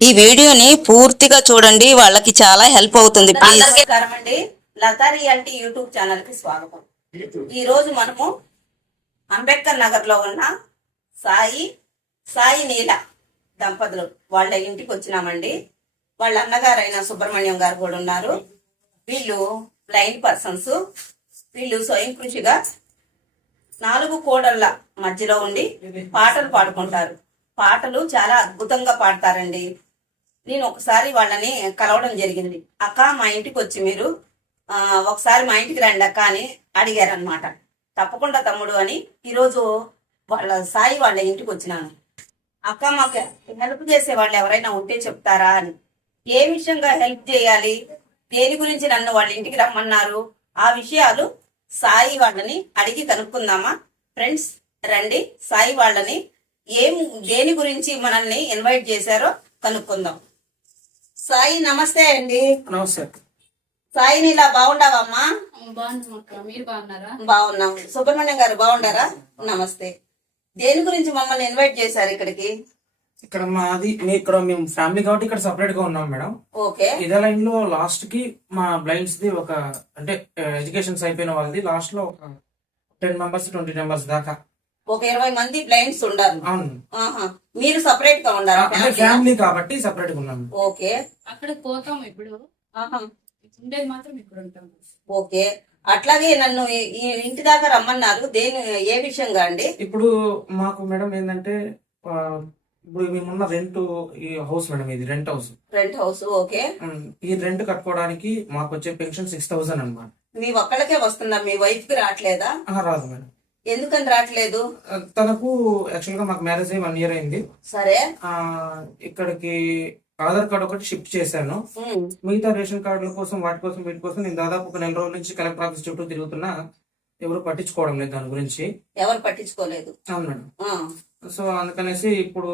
ఈ వీడియోని పూర్తిగా చూడండి వాళ్ళకి చాలా హెల్ప్ అవుతుంది ప్లీజ్. అండి లతా రియాలిటీ యూట్యూబ్ ఛానల్కి స్వాగతం. ఈ రోజు మనము అంబేద్కర్ నగర్లో ఉన్న సాయి సాయి నీల దంపతులు వాళ్ళ ఇంటికి వచ్చినామండి. వాళ్ళ అన్నగారు అయిన సుబ్రహ్మణ్యం గారు కూడా ఉన్నారు. వీళ్ళు బ్లైండ్ పర్సన్స్ వీళ్ళు స్వయం కృషిగా నాలుగు కోడళ్ళ మధ్యలో ఉండి పాటలు పాడుకుంటారు. పాటలు చాలా అద్భుతంగా పాడతారండి. నేను ఒకసారి వాళ్ళని కలవడం జరిగింది. అక్క మా ఇంటికి వచ్చి మీరు ఒకసారి మా ఇంటికి రండి అక్క అని అడిగారనమాట తప్పకుండా తమ్ముడు అని ఈరోజు వాళ్ళ సాయి వాళ్ళ ఇంటికి వచ్చినాను. అక్క మాకు హెల్ప్ చేసే వాళ్ళు ఎవరైనా ఉంటే చెప్తారా అని. ఏ విషయంగా హెల్ప్ చేయాలి? దేని గురించి నన్ను వాళ్ళ ఇంటికి రమ్మన్నారు? ఆ విషయాలు సాయి వాళ్ళని అడిగి కనుక్కుందామా? ఫ్రెండ్స్ రండి. సాయి వాళ్ళని ఏం దేని గురించి మనల్ని ఇన్వైట్ చేశారో కనుక్కుందాం. సాయి నమస్తే అండి. నమస్తే. సాయి నీలా బాగుండావమ్మా? మీరు బాగున్నారా? బాగున్నాం. సుబ్రహ్మణ్యం గారు బాగుండారా? నమస్తే. దేని గురించి మమ్మల్ని ఇన్వైట్ చేశారు ఇక్కడికి? ఇక్కడ మాది మీ ఇక్కడ మేము ఫ్యామిలీ కాబట్టి ఇక్కడ సపరేట్గా ఉన్నాం మేడం. ఓకే. ఇదే లైన్లో లాస్ట్కి మా బ్లైండ్స్ ది ఒక అంటే ఎడ్యుకేషన్స్ అయిపోయిన వాళ్ళది. లాస్ట్లో ఒక టెన్ మెంబర్స్ ట్వంటీ మెంబర్స్ దాకా. ఒక ఇరవై మంది బ్లైండ్స్ ఉండారు. అవును. ఆహా. మీరు సపరేట్గా ఉండారా? ఫ్యామిలీ? కాబట్టి సపరేట్గా ఉన్నాం ఓకే. అక్కడికి పోతాం ఇప్పుడు. ఆహా. ఉండేది మాత్రం ఇక్కడ ఉంటాం. ఓకే. అట్లాగే నన్ను ఇంటి దాకా రమ్మన్నారు. దేని ఏ విషయంగా అండి? ఇప్పుడు మాకు మేడం ఏంటంటే ఇప్పుడు మేమున్న రెంట్ ఈ హౌస్ మేడం ఇది rent house. Rent house okay. ఈ రెంట్ కట్టుకోవడానికి మాకు వచ్చే పెన్షన్ సిక్స్ థౌసండ్ అనమాట మీ ఒక్కళ్ళకే వస్తుందా? మీ వైఫ్కి రావట్లేదా రాదు మేడం. ఎందుకని రావట్లేదు? తనకు యాక్చువల్గా మాకు మ్యారేజ్ అయ్యి వన్ ఇయర్ అయింది. సరే. ఆ ఇక్కడికి ఆధార్ కార్డ్ ఒకటి షిఫ్ట్ చేశాను. మిగతా రేషన్ కార్డుల కోసం వాటి కోసం వీటి కోసం నేను దాదాపు ఒక నెల రోజుల నుంచి కలెక్టర్ ఆఫీస్ చుట్టూ తిరుగుతున్నా. ఎవరు పట్టించుకోవడం లేదు దాని గురించి. ఎవరు పట్టించుకోలేదు? అవును మేడం. ఆ, సో అందుకనేసి ఇప్పుడు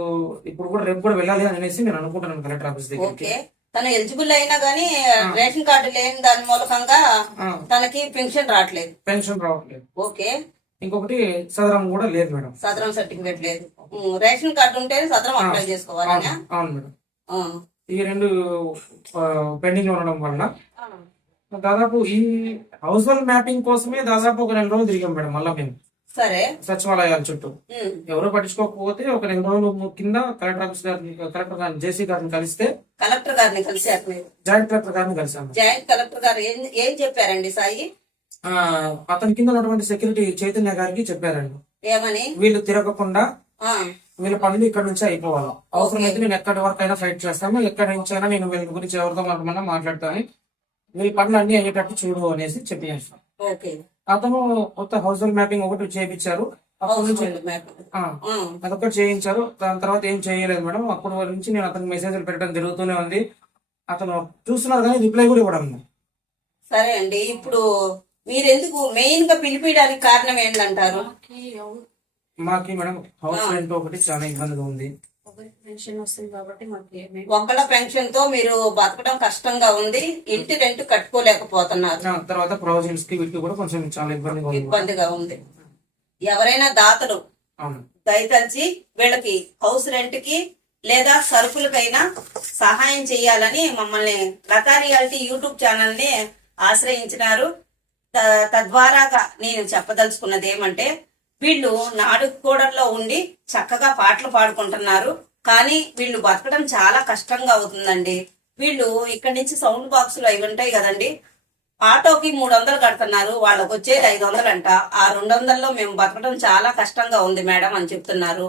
ఇప్పుడు కూడా రేపు కూడా వెళ్ళాలి అనేసి నేను అనుకుంటున్నాను కలెక్టర్ ఆఫీస్ దగ్గరికి. ఓకే. తను ఎలిజిబుల్ అయినా గానీ రేషన్ కార్డు లేని దాని మూలకంగా తనకి పెన్షన్ రావట్లేదు. పెన్షన్ రావట్లేదు. ఓకే. ఇంకొకటి సదరం కూడా లేదు మేడం. సదరం సర్టిఫికేట్ లేదు. రేషన్ కార్డు ఉంటేనే సదరం అప్లై చేసుకోవాలనా అవును అవును మేడం. ఆ. ఈ రెండు పెండింగ్లో ఉండడం వలన దాదాపు ఈ హౌస్ హోల్డ్ మ్యాపింగ్ కోసమే దాదాపు ఒక నెల రోజులు తిరిగాం మేడం మళ్ళీ మేము. సరే. సచివాలయాల చుట్టూ. ఎవరు పట్టించుకోకపోతే ఒక నెల రోజులు కింద కలెక్టర్ ఆఫీస్ గారిని కలెక్టర్ గారిని జేసీ గారిని కలిస్తే కలెక్టర్ గారిని కలిసారు మీరు జాయింట్ కలెక్టర్ గారిని కలిసాము జాయింట్ కలెక్టర్ గారు ఏం చెప్పారండి సాయి? అతని కింద ఉన్నటువంటి సెక్యూరిటీ చైతన్య గారికి చెప్పారండి. ఏమని? వీళ్ళు తిరగకుండా వీళ్ళ పనులు ఇక్కడ నుంచి అయిపోవాలి. అవసరమైతే నేను ఎక్కడి వరకు అయినా ఫైట్ చేస్తాను. ఎక్కడి నుంచి అయినా నేను వీళ్ళ గురించి ఎవరితో మాట్లాడమన్నా మాట్లాడతాను. వీళ్ళ పనులు అన్ని అయ్యేటట్టు చూడు అనేసి చెప్పేసాను ఓకే. అతను కొత్త హౌస్ హోల్డ్ మ్యాపింగ్ ఒకటి చేయించారు. అదొకటి చేయించారు. దాని తర్వాత ఏం చేయలేదు మేడం. అప్పటి నుంచి నేను అతనికి మెసేజ్లు పెట్టడం జరుగుతూనే ఉంది. అతను చూస్తున్నారు కానీ రిప్లై కూడా ఇవ్వడం. సరే అండి ఇప్పుడు మీరెందుకు మెయిన్గా పిలిపించడానికి కారణం ఏంటంటారు? మాకి మేడం హౌస్ రెంట్ ఒకటి చాలా ఇబ్బందిగా ఉంది. ఒకరికి పెన్షన్ వస్తుంది కాబట్టి మాకు ఏమీ ఒక్కళ్ళ పెన్షన్తో మీరు బతకడం కష్టంగా ఉంది ఇంటి రెంట్ కట్టుకోలేకపోతున్నారు. తర్వాత ప్రొవిజన్స్కి వీటికి కూడా కొంచెం చాలా ఇబ్బందిగా ఉంది. ఇబ్బందిగా ఉంది. ఎవరైనా దాతలు దయతలిచి వీళ్ళకి హౌస్ రెంట్కి లేదా సరుకులకైనా సహాయం చేయాలని మమ్మల్ని లతా రియాలిటీ యూట్యూబ్ ఛానల్ని ఆశ్రయించినారు. తద్వారాగా నేను చెప్పదలుచుకున్నది ఏమంటే వీళ్ళు నాడుకోవడంలో ఉండి చక్కగా పాటలు పాడుకుంటున్నారు కానీ వీళ్ళు బతకడం చాలా కష్టంగా అవుతుందండి. వీళ్ళు ఇక్కడి నుంచి సౌండ్ బాక్సులు అవి ఉంటాయి కదండి. ఆటోకి మూడు వందలు కడుతున్నారు వాళ్ళకి వచ్చేది ఐదు వందలు అంట ఆ రెండు వందల్లో మేము బతకడం చాలా కష్టంగా ఉంది మేడం అని చెప్తున్నారు.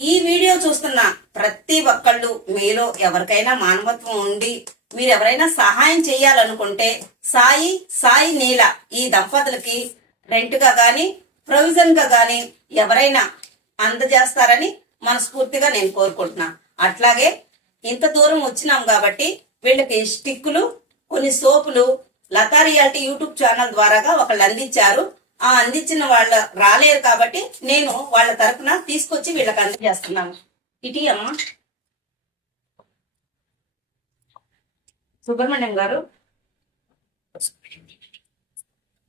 ఈ వీడియో చూస్తున్న ప్రతి ఒక్కళ్ళు మీలో ఎవరికైనా మానవత్వం ఉండి మీరు ఎవరైనా సహాయం చేయాలనుకుంటే సాయి సాయి నీల ఈ దంపతులకి రెంట్గా కానీ ప్రొవిజన్గా కానీ ఎవరైనా అందజేస్తారని మనస్ఫూర్తిగా నేను కోరుకుంటున్నా. అట్లాగే ఇంత దూరం వచ్చినాం కాబట్టి వీళ్ళకి స్టిక్కులు కొన్ని సోపులు లతా రియాలిటీ యూట్యూబ్ ఛానల్ ద్వారాగా ఒకళ్ళు అందించారు. ఆ అందించిన వాళ్ళ రాలేరు కాబట్టి నేను వాళ్ళ తరఫున తీసుకొచ్చి వీళ్ళకి అందజేస్తున్నాను. ఇటీ అమ్మా సుబ్రహ్మణ్యం గారు.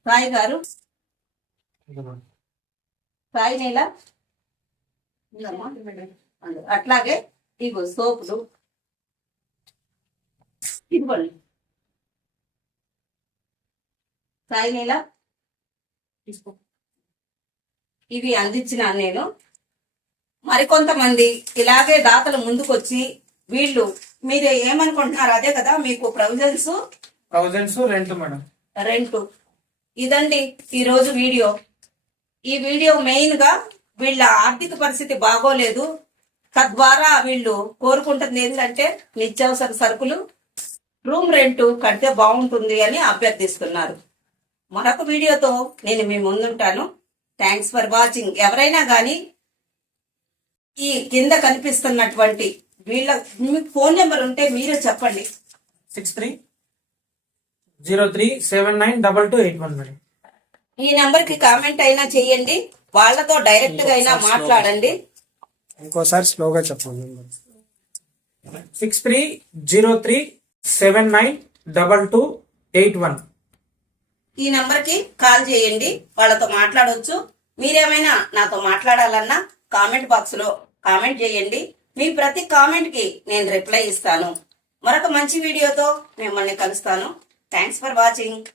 సాయి గారు. సాయి నీల. అట్లాగే ఇగో సోపులు. ఇదిగోండి. సాయి నీల. తీసుకో. ఇవి అందించిన నేను. మరికొంతమంది ఇలాగే దాతలు ముందుకొచ్చి వీళ్ళు మీరు ఏమనుకుంటున్నారు? అదే కదా మీకు provisions? Thousands rent madam. Rent. ఇదండి ఈరోజు వీడియో. ఈ వీడియో మెయిన్గా వీళ్ళ ఆర్థిక పరిస్థితి బాగోలేదు. తద్వారా వీళ్ళు కోరుకుంటుంది ఏంటంటే నిత్యావసర సరుకులు రూమ్ రెంట్ కడితే బాగుంటుంది అని అభ్యర్థిస్తున్నారు. మరొక వీడియోతో నేను మీ ముందుంటాను. థ్యాంక్స్ ఫర్ వాచింగ్ ఎవరైనా కానీ ఈ కింద కనిపిస్తున్నటువంటి వీళ్ళ మీకు ఫోన్ నెంబర్ ఉంటే మీరే చెప్పండి. Six three zero three seven nine double two eight one madam ఈ నెంబర్కి కామెంట్ అయినా చేయండి. వాళ్ళతో డైరెక్ట్గా అయినా మాట్లాడండి. ఇంకోసారి స్లోగా చెప్పండి. Six three zero three seven nine double two eight one. ఈ నెంబర్కి కాల్ చేయండి. వాళ్ళతో మాట్లాడొచ్చు. మీరేమైనా నాతో మాట్లాడాలన్నా కామెంట్ బాక్స్లో కామెంట్ చేయండి. మీ ప్రతి కామెంట్కి నేను రిప్లై ఇస్తాను. మరొక మంచి వీడియోతో మిమ్మల్ని కలుస్తాను. Thanks for watching